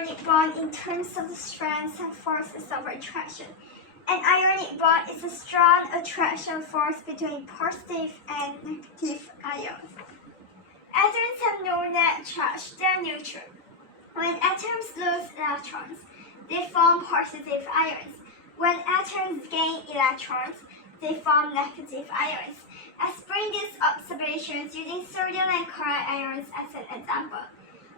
ionic bond in terms of the strengths and forces of attraction. An ionic bond is a strong attraction force between positive and negative ions. Atoms have no net charge, they are neutral. When atoms lose electrons, they form positive ions. When atoms gain electrons, they form negative ions. Let's bring these observations using sodium and chloride ions as an example.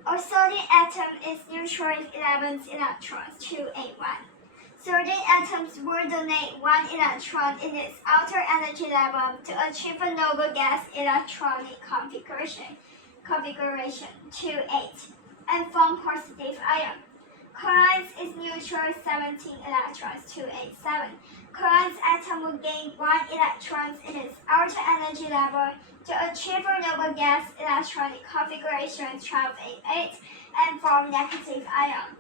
A sodium atom is neutral with 11 electrons, 2 and 1. Sodium atoms will donate 1 electron in its outer energy level to achieve a noble gas electronic configuration 2, 8, and form positive ion. Chloride is neutral with 17 electrons, 2, 8, 7. Chloride's atom will gain 1 electron in its outer energy level to achieve a noble gas electronic configuration 12, 8, 8, and form negative ion.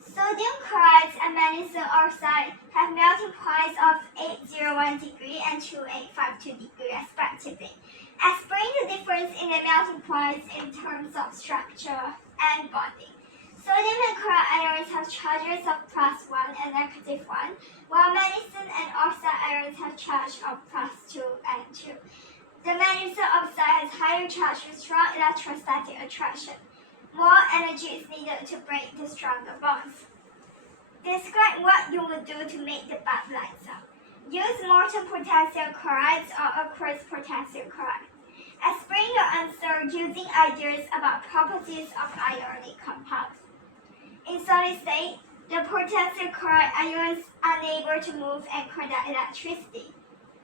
Sodium chloride and magnesium oxide have melting points of 801 degree and 2852 degree respectively. Explain the difference in the melting points in terms of structure and bonding. Sodium and chloride ions have charges of +1 and -1, while magnesium and oxide ions have charge of +2 and 2. The magnesium oxide has higher charge with strong electrostatic attraction. More energy is needed to break the stronger bonds. Describe what you would do to make the bulb lights up. Use molten potassium chloride or aqueous potassium chloride. Explain your answer using ideas about properties of ionic compounds. In solid state, the potassium chloride ions are unable to move and conduct electricity.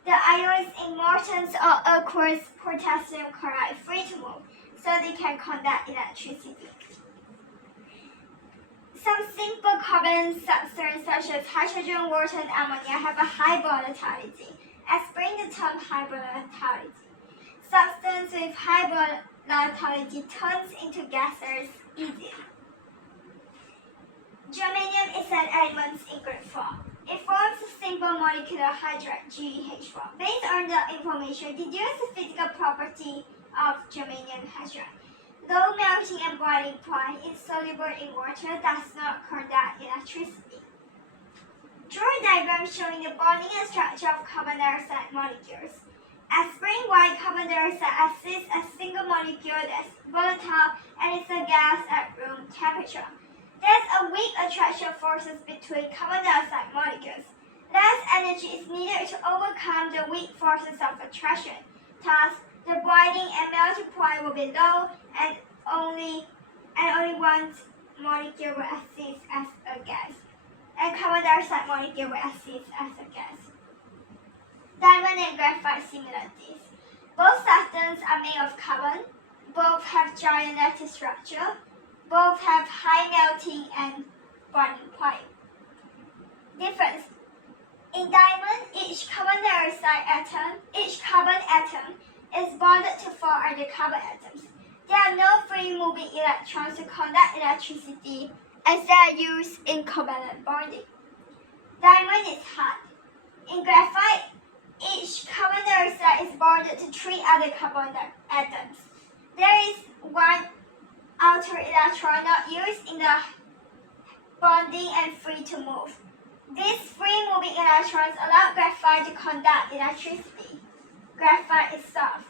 The ions in molten or aqueous potassium chloride are free to move, so they can conduct electricity. Some simple covalent substances such as hydrogen, water, and ammonia have a high volatility. Explain the term high volatility. Substance with high volatility turns into gases easily. Germanium is an element in group 4. It forms a simple molecular hydride, GH4. Based on the information, deduce the physical property of germanium hydride. Low melting and boiling point is soluble in water, does not conduct electricity. Draw a diagram showing the bonding and structure of carbon dioxide molecules. Explain why carbon dioxide exists as a single molecule that's volatile and is a gas at room temperature. There's a weak attraction forces between carbon dioxide molecules. Less energy is needed to overcome the weak forces of attraction. Thus, the boiling and melting point will be low, and only one molecule will exist as a gas, and carbon dioxide molecule will exist as a gas. Diamond and graphite similarities. Both substances are made of carbon. Both have giant lattice structure. Both have high melting and boiling point. Difference. In diamond, each carbon atom is bonded to 4 other carbon atoms. There are no free moving electrons to conduct electricity as they are used in covalent bonding. Diamond is hard. In graphite, each carbon dioxide is bonded to 3 other carbon atoms. There is 1 outer electron not used in the bonding and free to move. These free moving electrons allow graphite to conduct electricity. Graphite is soft.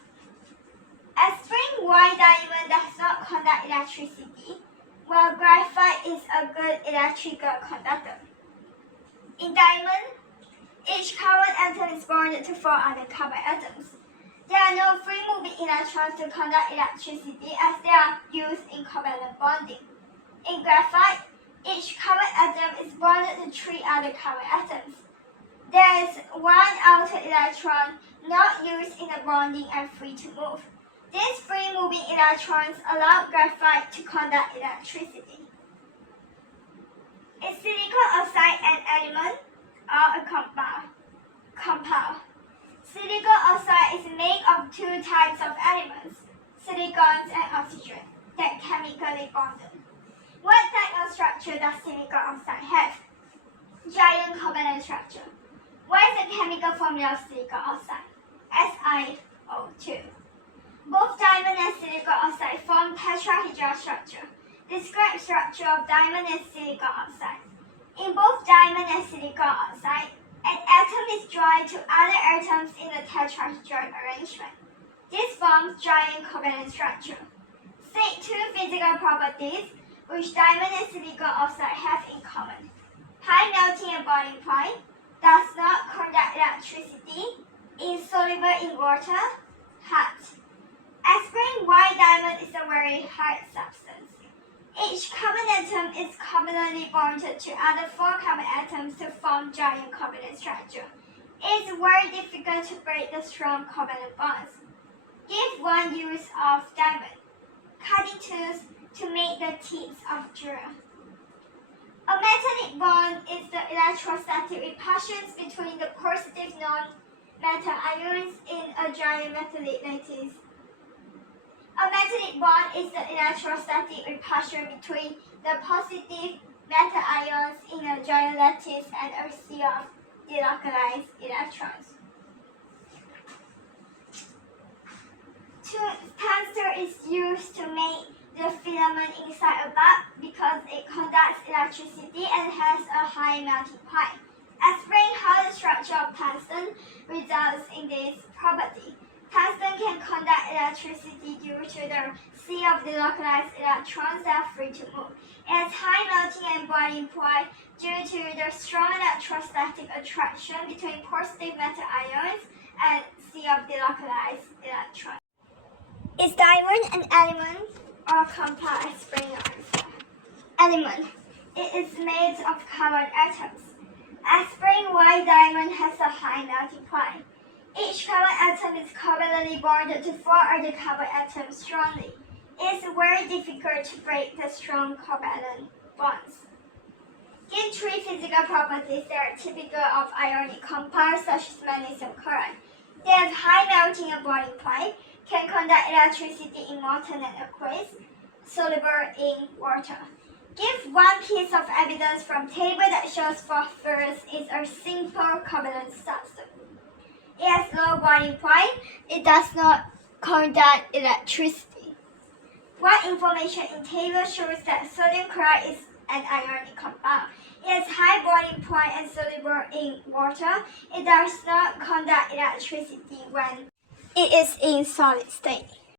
Explain why diamond does not conduct electricity, while graphite is a good electrical conductor. In diamond, each carbon atom is bonded to 4 other carbon atoms. There are no free moving electrons to conduct electricity as they are used in covalent bonding. In graphite, each carbon atom is bonded to 3 other carbon atoms. There is 1 outer electron not used in the bonding and free to move. These free moving electrons allow graphite to conduct electricity. Is silicon oxide an element or a compound? Silicon oxide is made of 2 types of elements, silicon and oxygen, that chemically bonded. What type of structure does silicon oxide have? Giant covalent structure. What is the chemical formula of silicon oxide? SiO2. Both diamond and silicon oxide form tetrahedral structure. Describe structure of diamond and silicon oxide. In both diamond and silicon oxide, an atom is joined to other atoms in a tetrahedral arrangement. This forms giant covalent structure. State two physical properties which diamond and silicon oxide have in common. High melting and boiling point, does not conduct electricity, insoluble in water, hot. Aspirin white diamond is a very hard substance. Each carbon atom is covalently bonded to other four carbon atoms to form giant covalent structure. It is very difficult to break the strong covalent bonds. Give one use of diamond. Cutting tools to make the tips of drill. A metallic bond is the electrostatic repulsions between the positive non-metal ions in a giant metallic lattice. A metallic bond is the electrostatic repulsion between the positive metal ions in a giant lattice and a sea of delocalized electrons. Tungsten is used to make the filament inside a bulb because it conducts electricity and has a high melting point. Explain how the structure of tungsten results in this property. Tungsten can conduct electricity due to the sea of delocalized electrons that are free to move. It has high melting and boiling point due to the strong electrostatic attraction between positive metal ions and sea of delocalized electrons. Is diamond an element or compound? Explain your answer. Element. It is made of carbon atoms. Explain why diamond has a high melting point. Each carbon atom is covalently bonded to four other carbon atoms strongly. It is very difficult to break the strong covalent bonds. Give three physical properties that are typical of ionic compounds such as magnesium chloride. They have high melting and boiling point, can conduct electricity in molten and aqueous, soluble in water. Give one piece of evidence from table that shows phosphorus is a simple covalent substance. It has low boiling point. It does not conduct electricity. What information in table shows that sodium chloride is an ionic compound? It has high boiling point and soluble in water. It does not conduct electricity when it is in solid state.